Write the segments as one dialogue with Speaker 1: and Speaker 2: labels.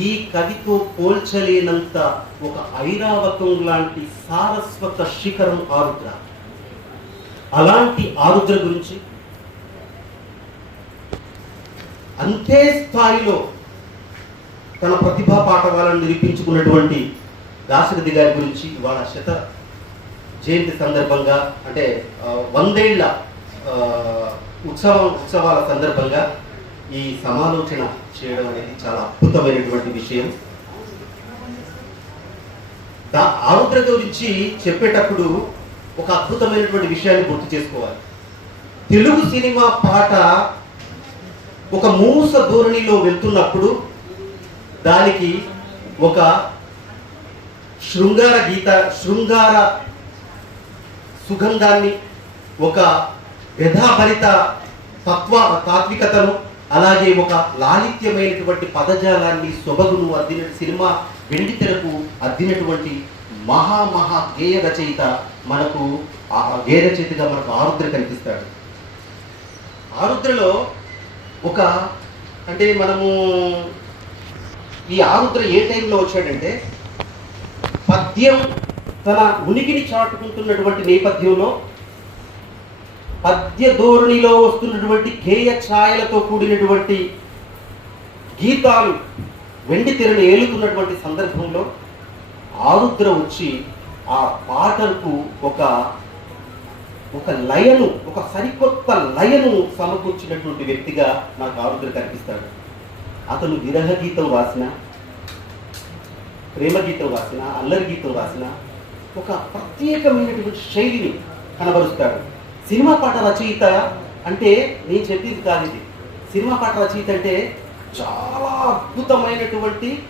Speaker 1: ఈ కవితో పోల్చలేనంత ఒక ఐరావతం లాంటి సారస్వత శిఖరం ఆరుద్ర. అలాంటి ఆరుద్ర గురించి? అంతే స్థాయిలో తన ప్రతిభా పాఠవాలను నిరూపించుకున్నటువంటి దాశరథి గారి గురించి ఇవాళ శత జయంతి సందర్భంగా అంటే వందేళ్ళ ఆ, ఉత్సవం ఉత్సవాల సందర్భంగా ఈ సమాలోచన చేయడం అనేది చాలా అద్భుతమైనటువంటి విషయం. దా ఆరుద్ర గురించి చెప్పేటప్పుడు ఒక అద్భుతమైనటువంటి విషయాన్ని గుర్తు చేసుకోవాలి. తెలుగు సినిమా పాట ఒక మూస ధోరణిలో వెళ్తున్నప్పుడు దానికి ఒక శృంగార గీత శృంగార సుగంధాన్ని ఒక వ్యధాభరిత తత్వ తాత్వికతను అలాగే ఒక లాలిత్యమైనటువంటి పదజాలాన్ని సొబగును అద్దిన సినిమా వెండి తెరకు అద్దినటువంటి మహా మహా గేయ రచయిత మనకు ఆ గేయ రచయితగా మనకు ఆరుద్ర కనిపిస్తాడు. ఆరుద్రలో ఒక అంటే మనము ఈ ఆరుద్ర ఏ టైంలో వచ్చాడంటే పద్యం తన ఉనికిని చాటుకుంటున్నటువంటి నేపథ్యంలో పద్య ధోరణిలో వస్తున్నటువంటి గేయ ఛాయలతో కూడినటువంటి గీతాలు వెండి తెరను ఏలుతున్నటువంటి సందర్భంలో ఆరుద్ర వచ్చి ఆ పాటలకు ఒక ఒక లయను ఒక సరికొత్త లయను సమకూర్చినటువంటి వ్యక్తిగా నాకు ఆరుద్ర కనిపిస్తాడు. అతను విరహ గీతం రాసిన ప్రేమ గీతం రాసిన అల్లరి గీతం రాసిన ఒక ప్రత్యేకమైనటువంటి శైలిని కనబరుస్తాడు. సినిమా పాట రచయిత అంటే నేను చెప్పింది కాదు ఇది. సినిమా పాట రచయిత అంటే చాలా అద్భుతమైనటువంటి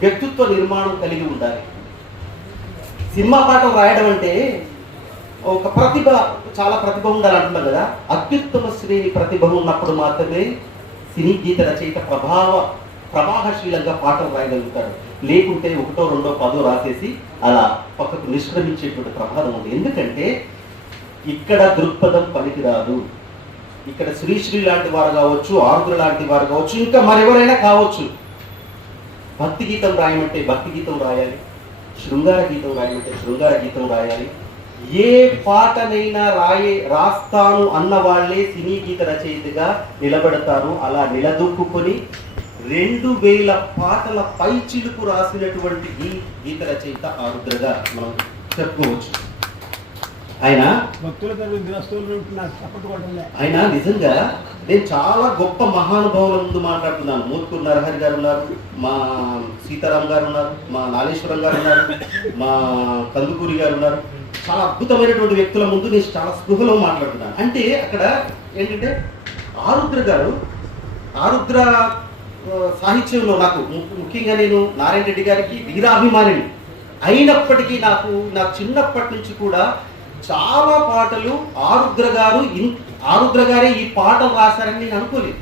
Speaker 1: వ్యక్తిత్వ నిర్మాణం కలిగి ఉండాలి. సినిమా పాటలు రాయడం అంటే ఒక ప్రతిభ చాలా ప్రతిభ ఉండాలి కదా. అత్యుత్తమ శ్రేణి ప్రతిభ ఉన్నప్పుడు మాత్రమే సినీ గీత రచయిత ప్రభావ ప్రవాహశీలంగా పాటలు రాయగలుగుతాడు. లేకుంటే ఒకటో రెండో పదో రాసేసి అలా పక్కకు నిష్క్రమించేటువంటి ప్రమాదం ఉంది. ఎందుకంటే ఇక్కడ దృక్పథం పనికిరాదు. ఇక్కడ శ్రీశ్రీ లాంటి వారు కావచ్చు ఆరుద్ర లాంటి వారు కావచ్చు ఇంకా మరెవరైనా కావచ్చు. భక్తి గీతం రాయమంటే భక్తి గీతం రాయాలి శృంగార గీతం రాయమంటే శృంగార గీతం రాయాలి. ఏ పాటనైనా రాయే రాస్తాను అన్న వాళ్ళే సినీ గీత రచయితగా నిలబడతారు. అలా నిలదొక్కుని రెండు వేల పాటల పై చిలుకు రాసినటువంటి ఈ గీత రచయిత ఆరుద్రగా మనం చెప్పుకోవచ్చు. ఆయన ఆయన నిజంగా నేను చాలా గొప్ప మహానుభావుల ముందు మాట్లాడుతున్నాను. మూర్ఖూరు నరహరి గారు ఉన్నారు మా సీతారాం గారు ఉన్నారు మా నాగేశ్వరం గారు ఉన్నారు మా కందుకూరి గారు ఉన్నారు. చాలా అద్భుతమైనటువంటి వ్యక్తుల ముందు నేను చాలా స్పృహలో మాట్లాడుతున్నాను. అంటే అక్కడ ఏంటంటే ఆరుద్ర గారు ఆరుద్ర సాహిత్యంలో నాకు ముఖ్యంగా నేను నారాయణ రెడ్డి గారికి వీరాభిమానిని అయినప్పటికీ నాకు నాకు చిన్నప్పటి నుంచి కూడా చాలా పాటలు ఆరుద్ర గారు ఇన్- ఆరుద్ర గారే ఈ పాటలు రాశారని నేను అనుకోలేదు.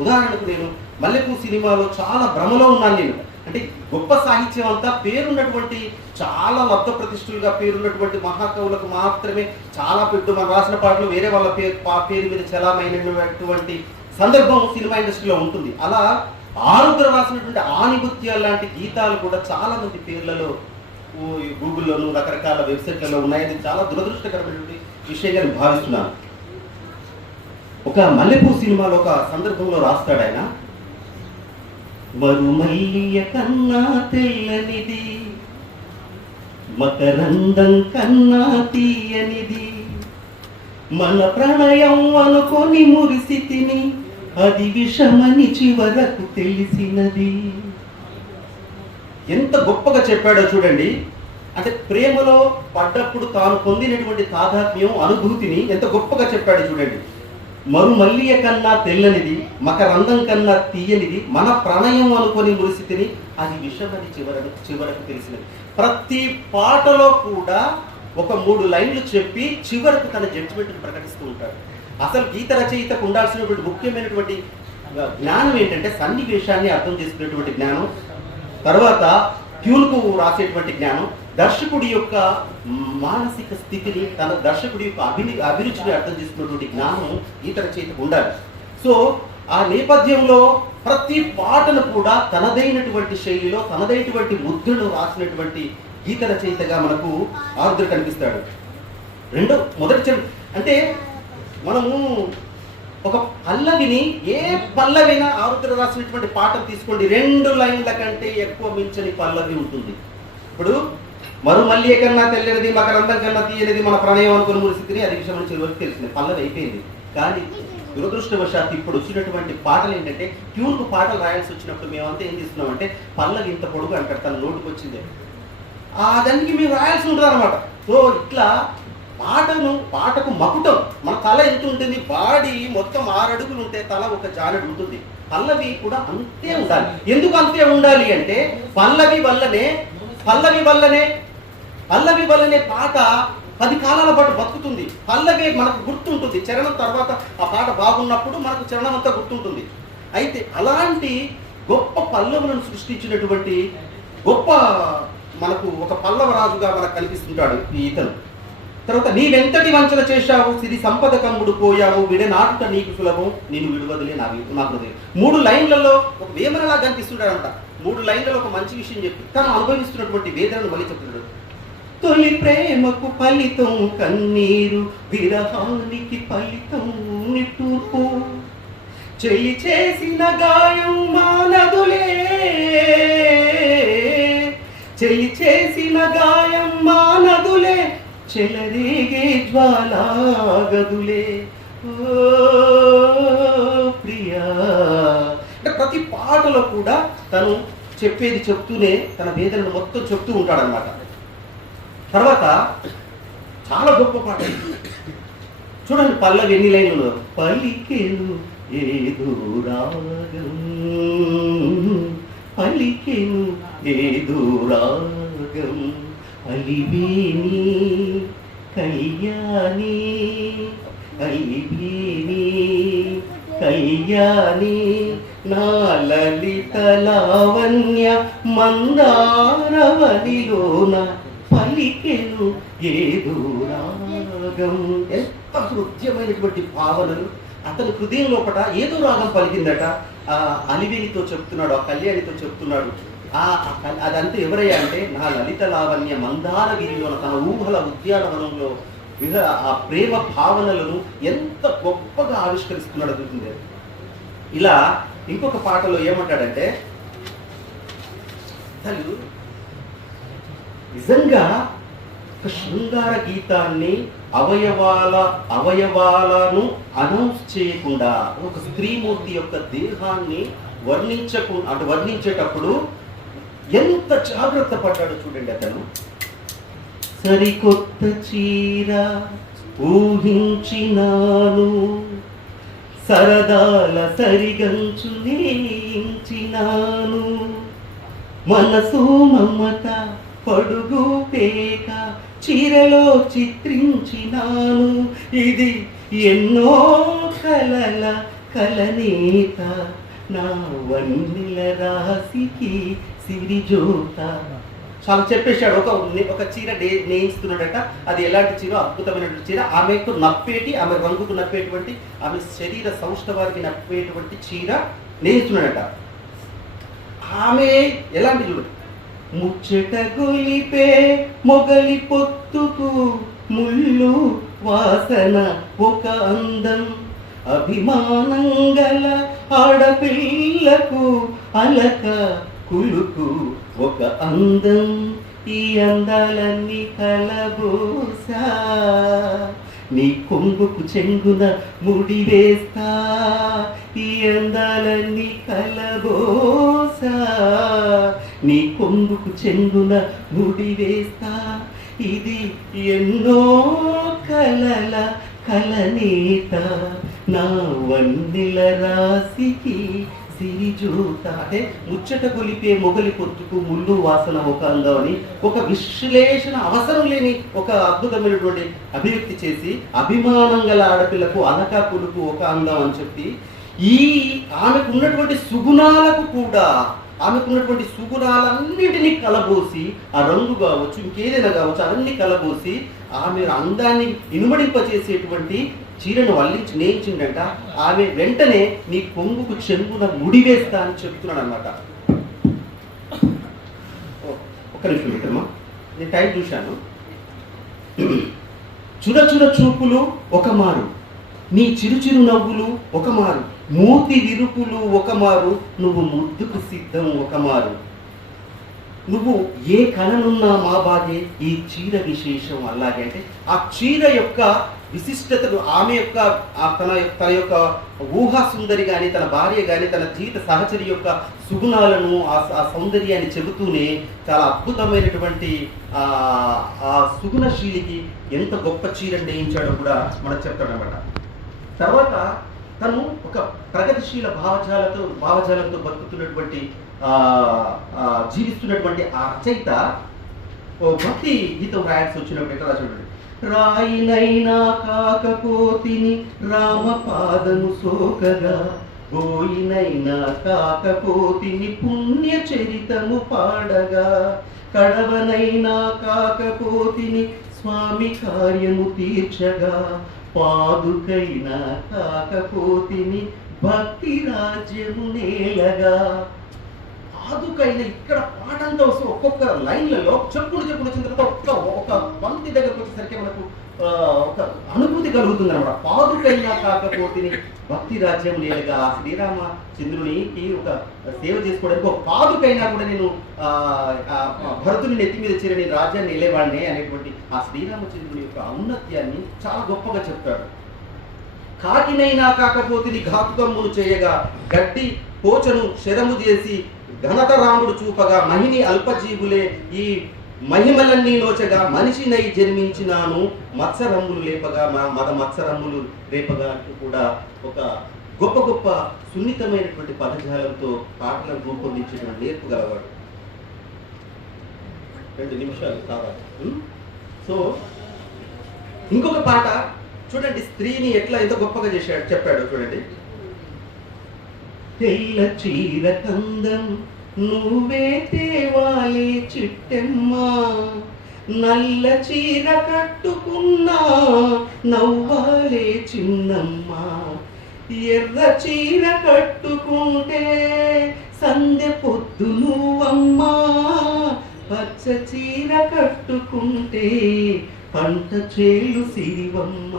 Speaker 1: ఉదాహరణకు నేను మల్లెపూ సినిమాలో చాలా భ్రమలో ఉన్నాను నేను. అంటే గొప్ప సాహిత్యం అంతా పేరున్నటువంటి చాలా లబ్ధ ప్రతిష్ఠులుగా పేరున్నటువంటి మహాకవులకు మాత్రమే చాలా పెట్టు మనం రాసిన పాటలు వేరే వాళ్ళ పేరు పేరు మీద చలామైనటువంటి సందర్భం సినిమా ఇండస్ట్రీలో ఉంటుంది. అలా ఆరుద్ర రాసినటువంటి ఆనిభృత్యాలు లాంటి గీతాలు కూడా చాలా మంది పేర్లలో గూగుల్లోనూ రకరకాల వెబ్సైట్లలో ఉన్నాయని చాలా దురదృష్టకరమైనటువంటి విషయంగా నేను భావిస్తున్నాను. ఒక మల్లెపూర్ సినిమాలో ఒక సందర్భంలో రాస్తాడు ఆయన. మరుమల్లియ కన్నా తెల్లనిది మకరందం కన్నా తీయనిది మన ప్రణయం అనుకొని మురిసి తిని అది విషమని చివరకు తెలిసినది. ఎంత గొప్పగా చెప్పాడో చూడండి. అంటే ప్రేమలో పడ్డప్పుడు తాను పొందినటువంటి తాదాత్మ్యం అనుభూతిని ఎంత గొప్పగా చెప్పాడు చూడండి. మరుమల్లియ కన్నా తెల్లనిది మకరందం కన్నా తీయనిది మన ప్రణయం అనుకొని మురిసితిని అది విషమని చివరకు చివరకు తెలిసినది. ప్రతి పాటలో కూడా ఒక మూడు లైన్లు చెప్పి చివరకు తన జడ్జిమెంట్ ప్రకటిస్తూ ఉంటాడు. అసలు గీత రచయితకు ఉండాల్సినటువంటి ముఖ్యమైనటువంటి జ్ఞానం ఏంటంటే సన్నివేశాన్ని అర్థం చేసుకునేటువంటి జ్ఞానం తర్వాత ట్యూన్కు రాసేటువంటి జ్ఞానం దర్శకుడి యొక్క మానసిక స్థితిని తన దర్శకుడి యొక్క అభిని అభిరుచిని అర్థం చేసుకున్నటువంటి జ్ఞానం ఈతర రచయితకు ఉండాలి. సో ఆ నేపథ్యంలో ప్రతి పాటను కూడా తనదైనటువంటి శైలిలో తనదైనటువంటి ముద్రను రాసినటువంటి గీత రచయితగా మనకు ఆరుద్ర కనిపిస్తాడు. రెండో మొదటి చరణం. అంటే మనము ఒక పల్లవిని ఏ పల్లవిన ఆరుద్ర రాసినటువంటి పాటలు తీసుకోండి. రెండు లైన్ల కంటే ఎక్కువ మించని పల్లవి ఉంటుంది. ఇప్పుడు మరు మల్లియ కన్నా తెల్లనిది మకరందం కన్నా తీయనిది మన ప్రణయం అనుకుని మురిసితిని అది విషయం నుంచి వరకు తెలిసింది. పల్లవి అయిపోయింది. కానీ దురదృష్టవశాత్తు ఇప్పుడు వచ్చినటువంటి పాటలు ఏంటంటే ట్యూన్కు పాటలు రాయాల్సి వచ్చినప్పుడు మేమంతా ఏం చేస్తున్నామంటే పల్లవి ఇంత పొడుగు అంటారు తన నోటుకు వచ్చింది ఆ దానికి మేము రాయాల్సి ఉంటుంది అనమాట సో ఇట్లా పాటను పాటకు మకుటం. మన తల ఎంత ఉంటుంది? బాడీ మొత్తం ఆరు అడుగులు ఉంటే తల ఒక జానడు ఉంటుంది. పల్లవి కూడా అంతే ఉండాలి. ఎందుకు అంతే ఉండాలి అంటే పల్లవి వల్లనే పల్లవి వల్లనే పల్లవి వల్లనే పాట పది కాలాల పాటు బతుకుతుంది. పల్లవి మనకు గుర్తుంటుంది. చరణం తర్వాత ఆ పాట బాగున్నప్పుడు మనకు చరణం అంతా గుర్తుంటుంది. అయితే అలాంటి గొప్ప పల్లవులను సృష్టించినటువంటి గొప్ప మనకు ఒక పల్లవ రాజుగా మనకు కనిపిస్తుంటాడు ఈ ఇతను తర్వాత నీవెంతటి వంచన చేశావు? సిరి సంపద కమ్ముడు పోయావు. విడనాటుట నీకు సులభం. నేను విడువదులే నా వి- నా హృదయం. మూడు లైన్లలో ఒక వేమనలా కనిపిస్తున్నాడంట మూడు లైన్లలో ఒక మంచి విషయం చెప్పి. తను అనుభవిస్తున్నటువంటి వేదనను మళ్ళీ చెప్తున్నాడు. తొలి ప్రేమకు ఫలితం కన్నీరు విరహానికి ఫలితం నిట్టూర్పు. చెల్లి చేసిన గాయం మానదులే. చెల్లి చేసిన గాయం మానదులే. చెలరేగే జ్వాలాగదులే. ఓ ప్రియా. అంటే ప్రతి పాటలో కూడా తను చెప్పేది చెప్తూనే తన వేదనను మొత్తం చెప్తూ ఉంటాడనమాట తర్వాత చాలా గొప్ప పాట. చూడండి పల్లవి ఎన్ని లైన్లు పలికెను ఏదో రాగం పలికెను ఏదో రాగం అలివేని కయ్యాని అలివేని కయ్యాని నా లలిత లావణ్య మందారవనిలోన పలికెను ఏదో రాగం ఎంత హృదయమైనటువంటి భావనలు. అతని హృదయం లోపట ఏదో రాగం పలికిందట. ఆ అలివేలితో చెప్తున్నాడు ఆ కళ్యాణితో చెప్తున్నాడు. ఆ అదంతా ఎవరయ్యా అంటే నా లలిత లావణ్య మందారగిరిలో తన ఊహల ఉద్యానవనంలో విహ ఆ ప్రేమ భావనలను ఎంత గొప్పగా ఆవిష్కరిస్తున్నాడు అడుగుతుంది ఇలా ఇంకొక పాటలో ఏమంటాడంటే అసలు నిజంగా ఒక శృంగార గీతాన్ని అవయవాల అవయవాలను అనౌన్స్ చేయకుండా ఒక స్త్రీమూర్తి యొక్క దేహాన్ని వర్ణించకు అటు వర్ణించేటప్పుడు ఎంత జాగ్రత్త పడ్డాడు చూడండి అతను. సరికొత్త చీర ఊహించినాను. సరదాల సరిగంచు నేయించినాను మనసు మమత పడుగు పేక చీరలో చిత్రించినాను. ఇది ఎన్నో కలల కలనేత. నా వన్నెల రాశికి సిరిజోత చాలా చెప్పేశాడు. ఒక ఒక చీర నే నేయిస్తున్నాడట అది ఎలాంటి చీర అద్భుతమైనటువంటి చీర. ఆమెకు నప్పేటి ఆమె రంగుకు నప్పేటువంటి ఆమె శరీర సౌష్ఠవానికి నప్పేటువంటి చీర నేయిస్తున్నాడట ఆమె ఎలాంటి చూడు? ముచ్చట గొలిపే మొగలి పొత్తుకు ముళ్ళు వాసన ఒక అందం అభిమానం గల ఆడపిల్లకు అలక కులుకు ఒక అందం ఈ అందాలన్నీ కలబోసా. నీ కొంగుకు చెంగున ముడి వేస్తా ఈ అందాలన్నీ కలబోసా. నీ కొంగుకు చెంగున ముడి వేస్తా ఇది ఎన్నో కలల కలనేత నా వన్నెల రాశికి సీజూత అంటే ముచ్చట గొలిపే మొగలి పొత్తుకు ముళ్ళు వాసన ఒక అందం అని ఒక విశ్లేషణ అవసరం లేని ఒక అద్భుతమైనటువంటి అభివ్యక్తి చేసి అభిమానం గల ఆడపిల్లకు అలక పులుకు ఒక అందం అని చెప్పి ఈ ఆమెకు ఉన్నటువంటి సుగుణాలకు కూడా ఆమెకున్నటువంటి సుగుణాలన్నిటినీ కలబోసి ఆ రంగు కావచ్చు ఇంకేదైనా కావచ్చు అవన్నీ కలబోసి ఆమె అందాన్ని ఇనుమడింపచేసేటువంటి చీరను వల్లించి నేయించిందంట ఆమె వెంటనే నీ కొంగుకు చెంగున ముడివేస్తా అని చెప్తున్నాడు అనమాట ఒక్క నిమిషం మిత్రమా? నేను టైం చూశాను. చుర చుర చూపులు ఒక మారు. నీ చిరుచిరు నవ్వులు ఒక మారు. మూతి విరుపులు ఒక మారు. నువ్వు ముద్దుకు సిద్ధం ఒక మారు. నువ్వు ఏ కళనున్నా మా బాధే ఈ చీర విశేషం అలాగే. అంటే ఆ చీర యొక్క విశిష్టతను ఆమె యొక్క ఆ తన తన యొక్క ఊహా సుందరి కానీ తన భార్య కానీ తన జీవిత సహచరి యొక్క సుగుణాలను ఆ సౌందర్యాన్ని చెబుతూనే చాలా అద్భుతమైనటువంటి ఆ సుగుణశీలికి ఎంత గొప్ప చీర వేయించాడో కూడా మనం చెప్తాడనమాట తర్వాత తను ఒక ప్రగతిశీల భావజాలతో భావజాలంతో బతుకుతున్నటువంటి ఆ, జీవిస్తున్నటువంటి ఆ రచయిత ఓ భక్తి గీతం రాయాల్సి వచ్చినప్పుడు ఎట్లా చూడండి రాయినైనా కాకపోతిని రామపాదము సోకగా గోయినైనా కాకపోతిని పుణ్య చరితము పాడగా కడవనైనా కాకపోతిని స్వామి కార్యము తీర్చగా పాదుకైనా కాకపోతిని భక్తి రాజ్యము నేలగా. పాదుకైన ఇక్కడ పాట వస్తే ఒక్కొక్క లైన్లలో చెప్పుడు చెప్పుడు వచ్చిన తర్వాత ఒక్క ఒక పంక్తి దగ్గరకు వచ్చేసరికి మనకు ఒక అనుభూతి కలుగుతుంది అనమాట పాదుకైనా కాకపోతే భక్తి రాజ్యం లేదుగా ఆ శ్రీరామ చంద్రునికి ఒక సేవ చేసుకోవడానికి ఒక పాదుకైనా కూడా నేను ఆ, భరతుని నెత్తి మీద చేరని రాజ్యాన్ని వెళ్ళేవాడిని అనేటువంటి ఆ శ్రీరామచంద్రుని యొక్క ఔన్నత్యాన్ని చాలా గొప్పగా చెప్తాడు. కాకినైనా కాకపోతే ఘాతుకమ్ములు చేయగా గట్టి పోచను శరము చేసి ఘనత రాముడు చూపగా మహిని అల్పజీవులే ఈ మహిమలన్నీ నోచగా మనిషినై జన్మించినాను. మత్సరమ్ములు లేపగా మా మద మత్సరమ్ములు రేపగా అంటూ కూడా ఒక గొప్ప గొప్ప సున్నితమైనటువంటి పదజాలంతో పాటలను రూపొందించడం నేర్పుగలవాడు రెండు నిమిషాలు కావాలి. సో ఇంకొక పాట చూడండి స్త్రీని ఎట్లా ఎంత గొప్పగా చేశాడు చెప్పాడు చూడండి. తెల్ల చీర కందం నువ్వే తేవాలి చిట్టెమ్మా. నల్ల చీర కట్టుకున్నా నవ్వాలే చిన్నమ్మ. ఎర్ర చీర కట్టుకుంటే సంధ్య పొద్దు నువ్వమ్మా. పచ్చ చీర కట్టుకుంటే పంట చేలు సిరివమ్మ.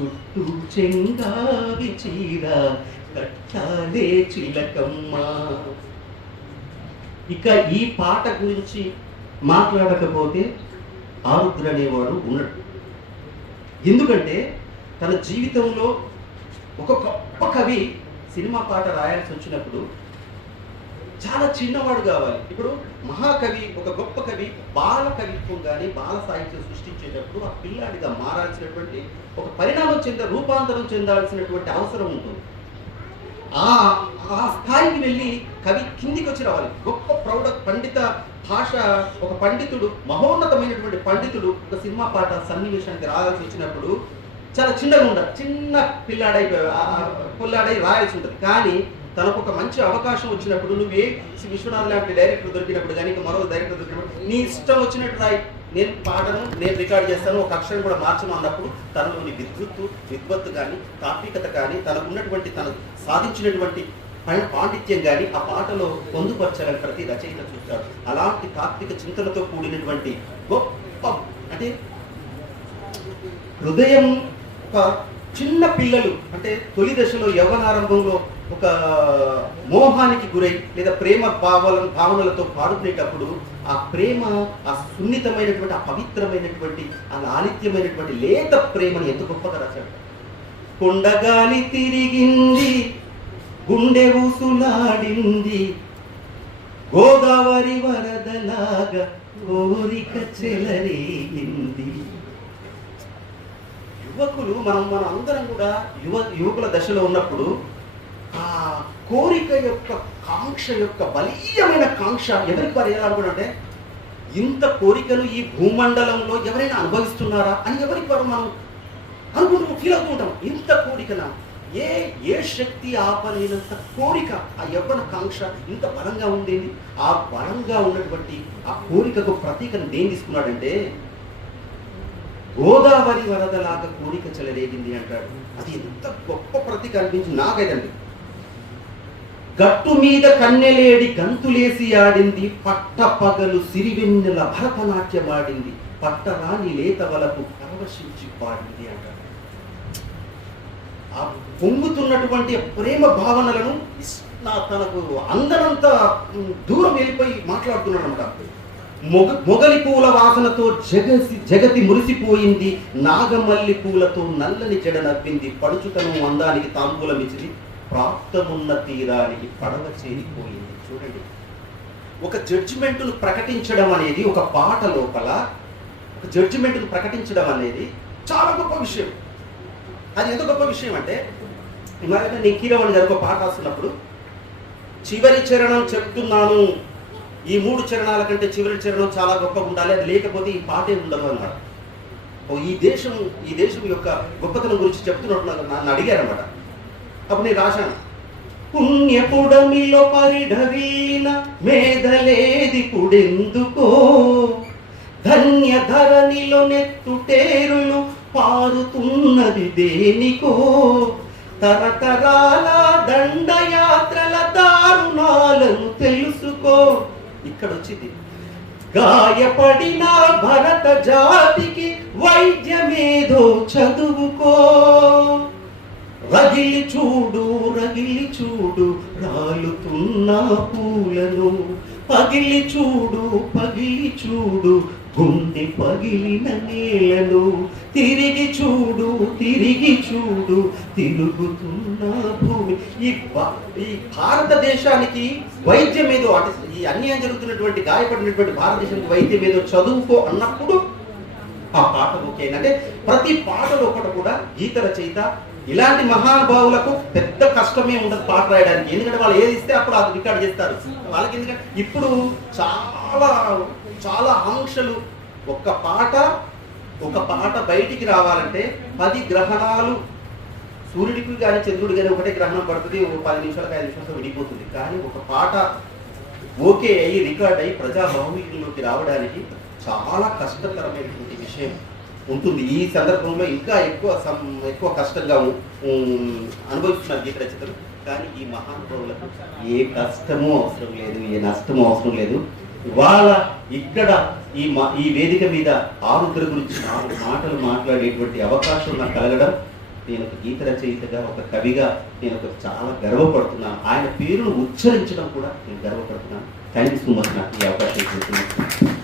Speaker 1: చుట్టూ చెంగావి చీర కట్టాలే చిలకమ్మ ఇక ఈ పాట గురించి మాట్లాడకపోతే ఆరుద్ర అనేవాడు ఉన్నాడు ఎందుకంటే తన జీవితంలో ఒక గొప్ప కవి సినిమా పాట రాయాల్సి వచ్చినప్పుడు చాలా చిన్నవాడు కావాలి. ఇప్పుడు మహాకవి ఒక గొప్ప కవి బాల కవిత్వం కానీ బాల సాహిత్యం సృష్టించేటప్పుడు ఆ పిల్లాడిగా మారాల్సినటువంటి ఒక పరిణామం చెంద రూపాంతరం చెందాల్సినటువంటి అవసరం ఉంటుంది. ఆ ఆ స్థాయికి వెళ్ళి కవి కిందికి వచ్చి రావాలి. గొప్ప ప్రౌఢ పండిత భాష ఒక పండితుడు మహోన్నతమైనటువంటి పండితుడు ఒక సినిమా పాట సన్నివేశానికి రావాల్సి వచ్చినప్పుడు చాలా చిన్నగా ఉండాలి. చిన్న పిల్లాడై పిల్లాడై రాయాల్సి ఉంటుంది. కానీ తనకు ఒక మంచి అవకాశం వచ్చినప్పుడు నువ్వు ఏ విశ్వనాథ్ లాంటి డైరెక్టర్ దొరికినప్పుడు కానీ మరో డైరెక్టర్ దొరికినప్పుడు నీ ఇష్టం వచ్చినట్టు రాయి. నేను పాటను నేను రికార్డ్ చేస్తాను ఒక అక్షరం కూడా మార్చను అన్నప్పుడు తనలోని విద్యుత్తు విద్వత్తు కానీ తాత్వికత కానీ తనకు ఉన్నటువంటి తన సాధించినటువంటి పాండిత్యం కానీ ఆ పాటలో పొందుపరచాలని ప్రతి రచయిత చూస్తారు. అలాంటి తాత్విక చింతనతో కూడినటువంటి గొప్ప అంటే హృదయం ఒక చిన్న పిల్లలు అంటే తొలి దశలో యవ్వనారంభంలో ఒక మోహానికి గురై లేదా ప్రేమ భావాల భావనలతో పాడుకునేటప్పుడు ఆ ప్రేమ ఆ సున్నితమైనటువంటి ఆ పవిత్రమైనటువంటి ఆ లాలిత్యమైనటువంటి లేత ప్రేమని ఎంత గొప్పగా రచాడు కొండగాలి తిరిగింది గుండె ఊసులాడింది. గోదావరి వరదలాగా కోరిక చెలరేగింది. యువకులు మనం మన అందరం కూడా యువ యువకుల దశలో ఉన్నప్పుడు ఆ కోరిక యొక్క కాంక్ష యొక్క బలీయమైన కాంక్ష ఎవరికి వారు ఎలా ఇంత కోరికను ఈ భూమండలంలో ఎవరైనా అనుభవిస్తున్నారా అని ఎవరికి వారు మనం అనుకుంటూ ఫీల్ అవుతూ ఉంటాం. ఇంత కోరికన ఏ ఏ శక్తి ఆపలేనంత కోరిక ఆ యవ్వన కాంక్ష ఇంత బలంగా ఉండేది? ఆ బలంగా ఉన్నటువంటి ఆ కోరికకు ప్రతీకను దేని తీసుకున్నాడంటే గోదావరి వరదలాగా కోరిక చెలరేగింది అంటాడు. అది ఎంత గొప్ప ప్రతీక అనిపించింది నాకైతే. గట్టు మీద కన్నెలేడి గంతులేసి ఆడింది పట్ట పగలు సిరివెన్నెల భరతనాట్యం ఆడింది. పట్టరాని లేత వలకు పరవశించి పాడింది అంటారు. ఆ పొంగుతున్నటువంటి ప్రేమ భావనలను తనకు అందరంతా దూరం వెళ్ళిపోయి మాట్లాడుతున్నాడు అనమాట మొగ మొగలి పూల వాసనతో జగసి జగతి మురిసిపోయింది. నాగమల్లి పూలతో నల్లని జడ నవ్వింది. పడుచుతను అందానికి తాంబూలం ఇచ్చింది ప్రాప్తమున్న తీరానికి పడవ చేరిపోయింది. చూడండి. ఒక జడ్జిమెంట్ను ప్రకటించడం అనేది ఒక పాట లోపల జడ్జిమెంట్ను ప్రకటించడం అనేది చాలా గొప్ప విషయం. అది ఎంత గొప్ప విషయం అంటే ఇవాళ నేను కీరవాణి గారు ఒక పాట రాస్తున్నప్పుడు చివరి చరణం చెప్తున్నాను. ఈ మూడు చరణాల కంటే చివరి చరణం చాలా గొప్పగా ఉండాలి. అది లేకపోతే ఈ పాటే ఉండదు అన్నాడు. ఈ దేశం ఈ దేశం యొక్క గొప్పతనం గురించి చెప్తున్నట్టు నన్ను అడిగారన్నమాట. అప్పుడు నేను రాశాను. పుణ్యపుడమిలో పరిఢవీన మేధలేది పుడెందుకో? ధన్య ధరణిలో నెత్తుటేరులు పారుతున్నది దేనికో? తరతరాల దండయాత్రల దారుణాలను తెలుసుకో. ఇక్కడ వచ్చింది గాయపడిన భరత జాతికి వైద్యమేదో చదువుకో. రగిలి చూడు రగిలి చూడు రాలుతున్న పూలను. పగిలి చూడు పగిలి చూడు గుండె పగిలిన నేలను తిరిగి చూడు తిరిగి చూడు తిరుగుతున్న భూమి. ఈ ఈ భారతదేశానికి వైద్యం ఏదో అంటే ఈ అన్యాయం జరుగుతున్నటువంటి గాయపడినటువంటి భారతదేశానికి వైద్యం ఏదో చదువుకో అన్నప్పుడు ఆ పాట ఓకేనంటే ప్రతి పాట లోపల కూడా గీత రచయిత ఇలాంటి మహానుభావులకు పెద్ద కష్టమే ఉండదు పాట రాయడానికి. ఎందుకంటే వాళ్ళు ఏది ఇస్తే అప్పుడు అది రికార్డ్ చేస్తారు. వాళ్ళకి ఎందుకంటే ఇప్పుడు చాలా చాలా ఆంక్షలు. ఒక్క పాట ఒక పాట బయటికి రావాలంటే పది గ్రహణాలు. సూర్యుడికి కానీ చంద్రుడికి కానీ ఒకటే గ్రహణం పడుతుంది ఒక పది నిమిషాలకు ఐదు నిమిషాలతో విడిపోతుంది. కానీ ఒక పాట ఓకే అయ్యి రికార్డ్ అయ్యి ప్రజా బహుమతిలోకి రావడానికి చాలా కష్టతరమైనటువంటి విషయం ఉంటుంది. ఈ సందర్భంలో ఇంకా ఎక్కువ సం- ఎక్కువ కష్టంగా అనుభవిస్తున్నారు గీత రచయితలు. కానీ ఈ మహానుభావులకు ఏ కష్టమూ అవసరం లేదు ఏ నష్టమూ అవసరం లేదు. వాళ్ళ ఇక్కడ ఈ మా ఈ వేదిక మీద ఆరుద్ర గురించి నాలుగు మాటలు మాట్లాడేటువంటి అవకాశం నాకు కలగడం నేను ఒక గీత రచయితగా ఒక కవిగా నేను ఒక చాలా గర్వపడుతున్నాను. ఆయన పేరును ఉచ్చరించడం కూడా నేను గర్వపడుతున్నాను. థ్యాంక్స్ యూ సో మచ్ నాకు ఈ అవకాశం